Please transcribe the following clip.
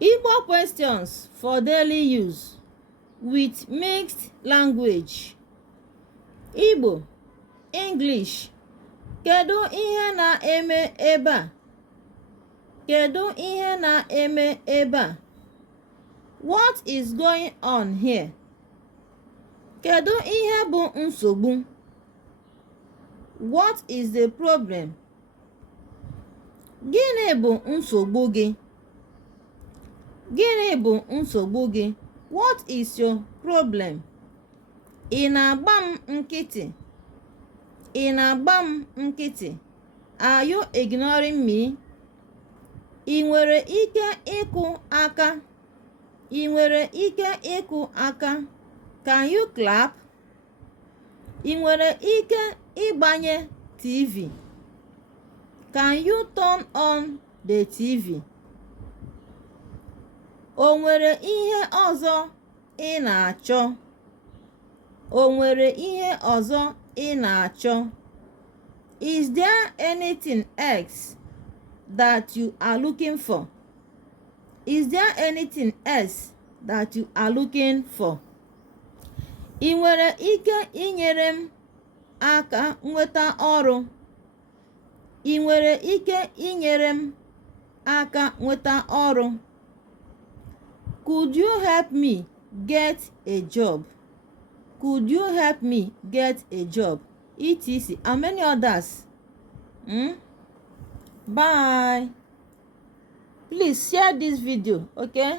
Igbo questions for daily use with mixed language. Igbo, English. Kedu ihe na-eme ebe a? Kedu ihe na-eme ebe a? What is going on here? Kedu ihe bụ nsogbu? What is the problem? Gịnị bụ nsogbu gị? Gịnị bụ nsogbu gị? What is your problem? Ị na-agba m nkịtị? Ị na-agba m nkịtị? Are you ignoring me? Ị nwere ike ịkụ aka? Ị nwere ike ịkụ aka? Can you clap? Ị nwere ike ịgbanye TV? Can you turn on the TV? O nwere ihe ọzọ ị na-achọ? O nwere ihe ọzọ ị na-achọ? Is there anything else that you are looking for? Is there anything else that you are looking for? Ị nwere ike inyere m aka nweta ọrụ? Ị nwere ike inyere m aka nweta ọrụ? Could you help me get a job? Could you help me get a job? etc. and many others. Bye. Please share this video, okay?